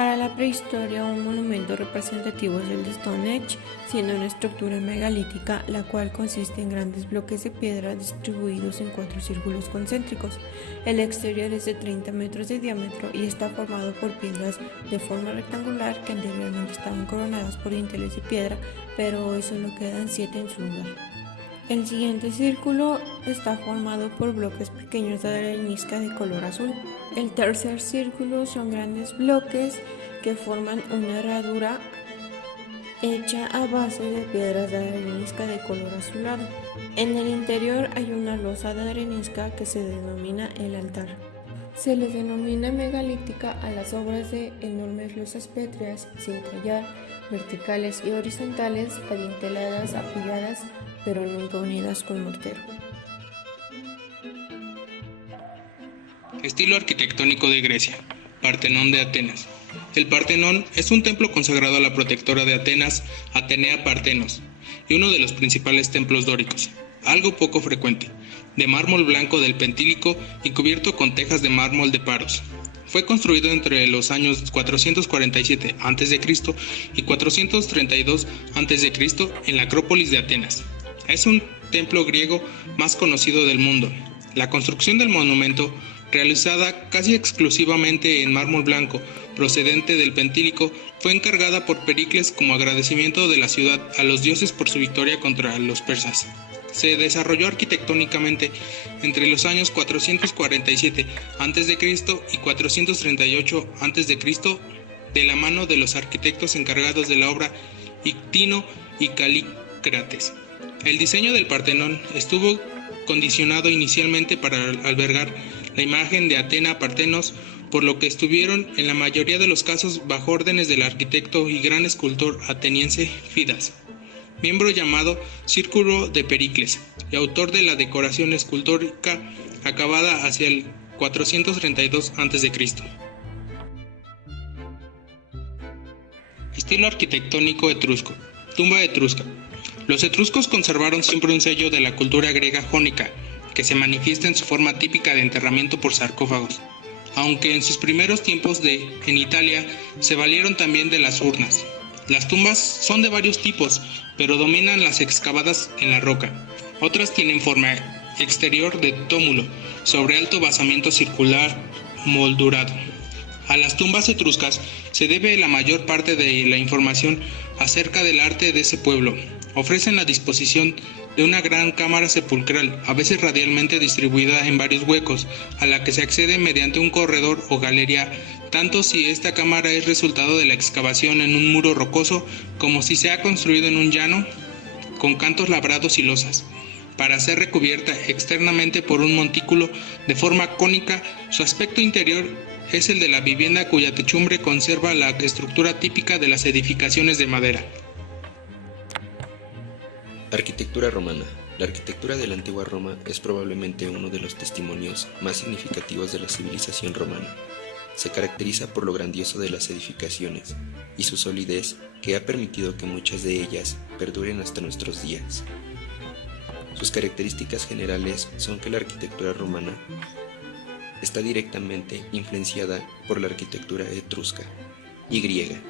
Para la prehistoria, un monumento representativo es el de Stonehenge, siendo una estructura megalítica la cual consiste en grandes bloques de piedra distribuidos en 4 círculos concéntricos. El exterior es de 30 metros de diámetro y está formado por piedras de forma rectangular que anteriormente estaban coronadas por dinteles de piedra, pero hoy solo quedan 7 en su lugar. El siguiente círculo está formado por bloques pequeños de arenisca de color azul. El tercer círculo son grandes bloques que forman una herradura hecha a base de piedras de arenisca de color azulado. En el interior hay una losa de arenisca que se denomina el altar. Se les denomina megalítica a las obras de enormes losas pétreas sin tallar, verticales y horizontales, adinteladas, apoyadas, pero nunca unidas con mortero. Estilo arquitectónico de Grecia. Partenón de Atenas. El Partenón es un templo consagrado a la protectora de Atenas, Atenea Partenos, y uno de los principales templos dóricos, algo poco frecuente, de mármol blanco del Pentílico y cubierto con tejas de mármol de Paros. Fue construido entre los años 447 a.C. y 432 a.C. en la Acrópolis de Atenas. Es un templo griego más conocido del mundo. La construcción del monumento, realizada casi exclusivamente en mármol blanco procedente del Pentílico, fue encargada por Pericles como agradecimiento de la ciudad a los dioses por su victoria contra los persas. Se desarrolló arquitectónicamente entre los años 447 a.C. y 438 a.C. de la mano de los arquitectos encargados de la obra Ictino y Calícrates. El diseño del Partenón estuvo condicionado inicialmente para albergar la imagen de Atena Partenos, por lo que estuvieron en la mayoría de los casos bajo órdenes del arquitecto y gran escultor ateniense Fidas, miembro llamado Círculo de Pericles y autor de la decoración escultórica acabada hacia el 432 a.C. Estilo arquitectónico etrusco. Tumba etrusca. Los etruscos conservaron siempre un sello de la cultura griega jónica, que se manifiesta en su forma típica de enterramiento por sarcófagos, aunque en sus primeros tiempos en Italia se valieron también de las urnas. Las tumbas son de varios tipos, pero dominan las excavadas en la roca. Otras tienen forma exterior de tómulo, sobre alto basamento circular moldurado. A las tumbas etruscas se debe la mayor parte de la información acerca del arte de ese pueblo. Ofrecen la disposición de una gran cámara sepulcral, a veces radialmente distribuida en varios huecos, a la que se accede mediante un corredor o galería, tanto si esta cámara es resultado de la excavación en un muro rocoso como si se ha construido en un llano con cantos labrados y losas, para ser recubierta externamente por un montículo de forma cónica. Su aspecto interior es el de la vivienda cuya techumbre conserva la estructura típica de las edificaciones de madera. Arquitectura romana. La arquitectura de la antigua Roma es probablemente uno de los testimonios más significativos de la civilización romana. Se caracteriza por lo grandioso de las edificaciones y su solidez, que ha permitido que muchas de ellas perduren hasta nuestros días. Sus características generales son que la arquitectura romana está directamente influenciada por la arquitectura etrusca y griega.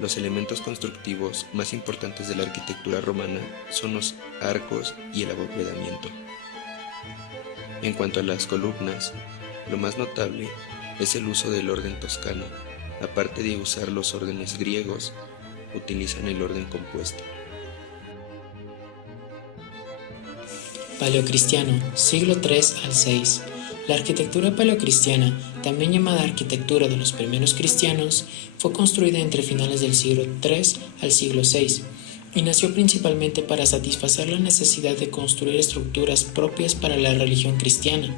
Los elementos constructivos más importantes de la arquitectura romana son los arcos y el abovedamiento. En cuanto a las columnas, lo más notable es el uso del orden toscano. Aparte de usar los órdenes griegos, utilizan el orden compuesto. Paleocristiano, siglo III al VI. La arquitectura paleocristiana, también llamada arquitectura de los primeros cristianos, fue construida entre finales del siglo III al siglo VI y nació principalmente para satisfacer la necesidad de construir estructuras propias para la religión cristiana.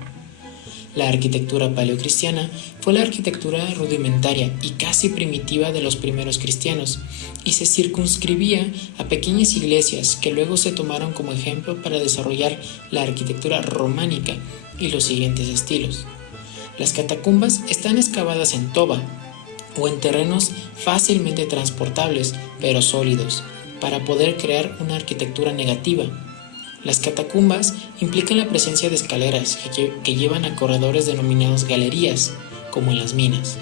La arquitectura paleocristiana fue la arquitectura rudimentaria y casi primitiva de los primeros cristianos, y se circunscribía a pequeñas iglesias que luego se tomaron como ejemplo para desarrollar la arquitectura románica y los siguientes estilos. Las catacumbas están excavadas en toba o en terrenos fácilmente transportables, pero sólidos, para poder crear una arquitectura negativa. Las catacumbas implican la presencia de escaleras que llevan a corredores denominados galerías, como en las minas.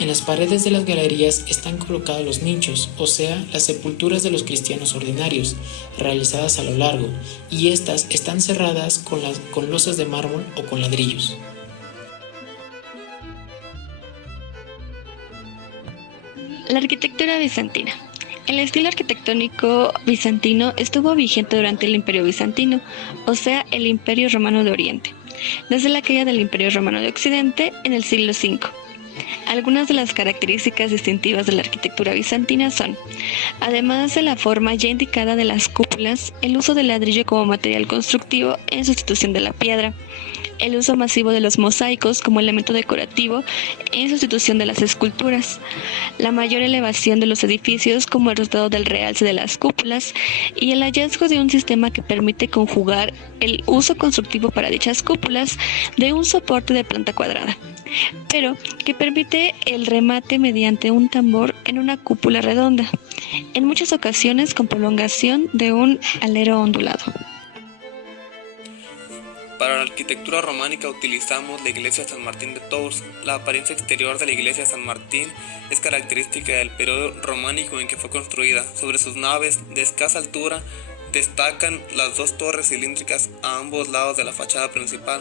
En las paredes de las galerías están colocados los nichos, o sea, las sepulturas de los cristianos ordinarios, realizadas a lo largo, y estas están cerradas con losas de mármol o con ladrillos. La arquitectura bizantina. El estilo arquitectónico bizantino estuvo vigente durante el Imperio Bizantino, o sea, el Imperio Romano de Oriente, desde la caída del Imperio Romano de Occidente en el siglo V. Algunas de las características distintivas de la arquitectura bizantina son, además de la forma ya indicada de las cúpulas, el uso del ladrillo como material constructivo en sustitución de la piedra, el uso masivo de los mosaicos como elemento decorativo en sustitución de las esculturas, la mayor elevación de los edificios como el resultado del realce de las cúpulas y el hallazgo de un sistema que permite conjugar el uso constructivo para dichas cúpulas de un soporte de planta cuadrada, pero que permite el remate mediante un tambor en una cúpula redonda, en muchas ocasiones con prolongación de un alero ondulado. Para la arquitectura románica utilizamos la iglesia San Martín de Tours. La apariencia exterior de la iglesia San Martín es característica del periodo románico en que fue construida. Sobre sus naves, de escasa altura, destacan las dos torres cilíndricas a ambos lados de la fachada principal.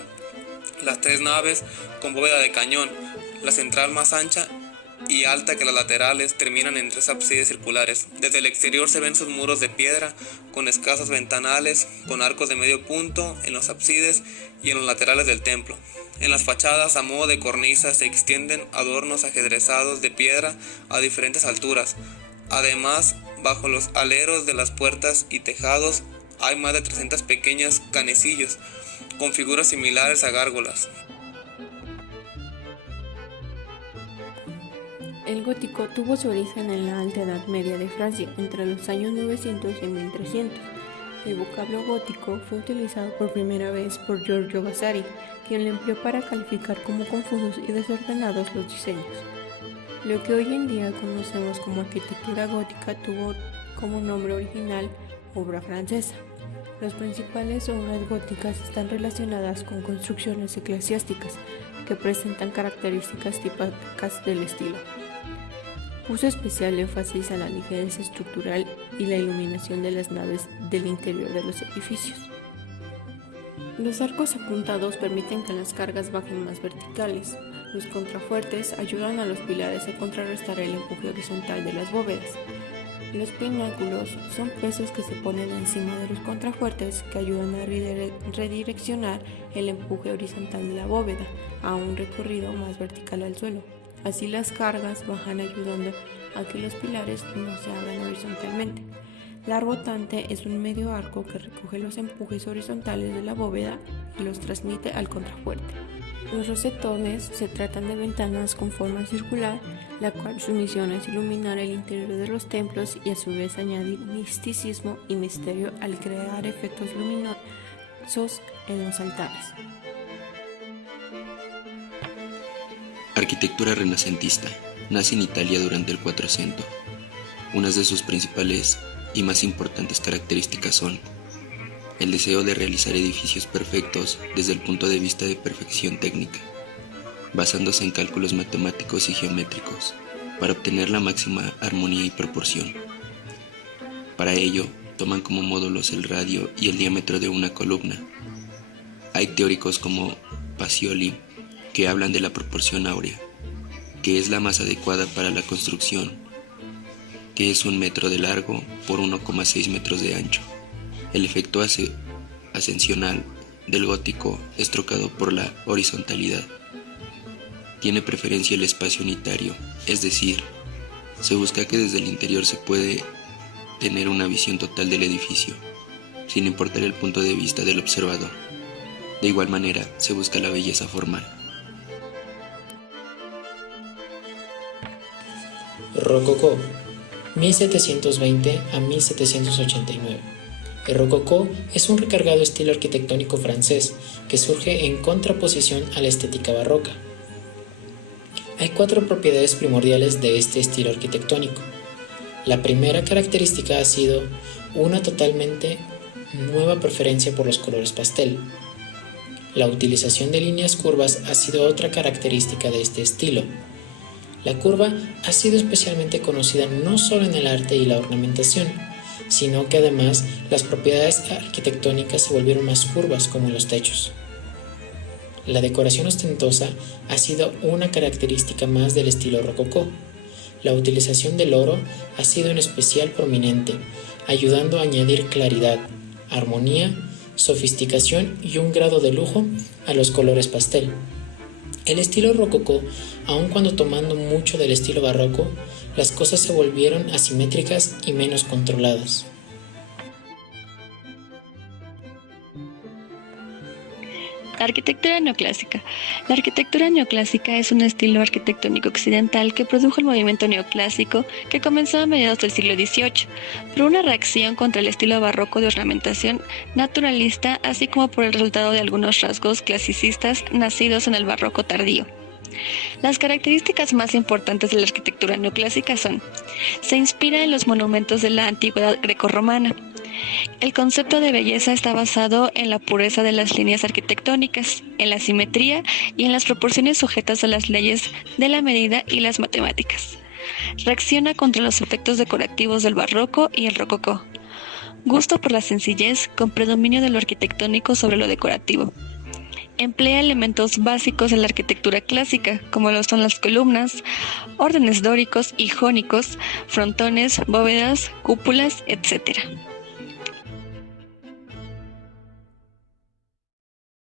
Las tres naves con bóveda de cañón, la central más ancha y alta que las laterales, terminan en tres ábsides circulares. Desde el exterior se ven sus muros de piedra con escasos ventanales, con arcos de medio punto en los ábsides y en los laterales del templo. En las fachadas, a modo de cornisas, se extienden adornos ajedrezados de piedra a diferentes alturas. Además, bajo los aleros de las puertas y tejados hay más de 300 pequeños canecillos con figuras similares a gárgolas. El gótico tuvo su origen en la Alta Edad Media de Francia, entre los años 900 y 1300. El vocablo gótico fue utilizado por primera vez por Giorgio Vasari, quien lo empleó para calificar como confusos y desordenados los diseños. Lo que hoy en día conocemos como arquitectura gótica tuvo como nombre original obra francesa. Las principales obras góticas están relacionadas con construcciones eclesiásticas que presentan características típicas del estilo. Puso especial énfasis a la ligereza estructural y la iluminación de las naves del interior de los edificios. Los arcos apuntados permiten que las cargas bajen más verticales. Los contrafuertes ayudan a los pilares a contrarrestar el empuje horizontal de las bóvedas. Los pináculos son pesos que se ponen encima de los contrafuertes que ayudan a redireccionar el empuje horizontal de la bóveda a un recorrido más vertical al suelo. Así las cargas bajan ayudando a que los pilares no se abran horizontalmente. La arbotante es un medio arco que recoge los empujes horizontales de la bóveda y los transmite al contrafuerte. Los rosetones se tratan de ventanas con forma circular, la cual su misión es iluminar el interior de los templos y a su vez añadir misticismo y misterio al crear efectos luminosos en los altares. Arquitectura renacentista. Nace en Italia durante el 400. Unas de sus principales y más importantes características son el deseo de realizar edificios perfectos desde el punto de vista de perfección técnica, basándose en cálculos matemáticos y geométricos para obtener la máxima armonía y proporción. Para ello, toman como módulos el radio y el diámetro de una columna. Hay teóricos como Pacioli que hablan de la proporción áurea, que es la más adecuada para la construcción, que es 1 metro de largo por 1,6 metros de ancho. El efecto ascensional del gótico es trocado por la horizontalidad. Tiene preferencia el espacio unitario, es decir, se busca que desde el interior se puede tener una visión total del edificio, sin importar el punto de vista del observador. De igual manera, se busca la belleza formal. Rococó, 1720 a 1789. El rococó es un recargado estilo arquitectónico francés que surge en contraposición a la estética barroca. Hay 4 propiedades primordiales de este estilo arquitectónico. La primera característica ha sido una totalmente nueva preferencia por los colores pastel. La utilización de líneas curvas ha sido otra característica de este estilo. La curva ha sido especialmente conocida no solo en el arte y la ornamentación, sino que además las propiedades arquitectónicas se volvieron más curvas, como en los techos. La decoración ostentosa ha sido una característica más del estilo rococó. La utilización del oro ha sido en especial prominente, ayudando a añadir claridad, armonía, sofisticación y un grado de lujo a los colores pastel. El estilo rococó, aun cuando tomando mucho del estilo barroco, las cosas se volvieron asimétricas y menos controladas. La arquitectura neoclásica. La arquitectura neoclásica es un estilo arquitectónico occidental que produjo el movimiento neoclásico que comenzó a mediados del siglo XVIII, por una reacción contra el estilo barroco de ornamentación naturalista, así como por el resultado de algunos rasgos clasicistas nacidos en el barroco tardío. Las características más importantes de la arquitectura neoclásica son: se inspira en los monumentos de la antigüedad grecorromana. El concepto de belleza está basado en la pureza de las líneas arquitectónicas, en la simetría y en las proporciones sujetas a las leyes de la medida y las matemáticas. Reacciona contra los efectos decorativos del barroco y el rococó. Gusto por la sencillez, con predominio de lo arquitectónico sobre lo decorativo. Emplea elementos básicos de la arquitectura clásica, como lo son las columnas, órdenes dóricos y jónicos, frontones, bóvedas, cúpulas, etc.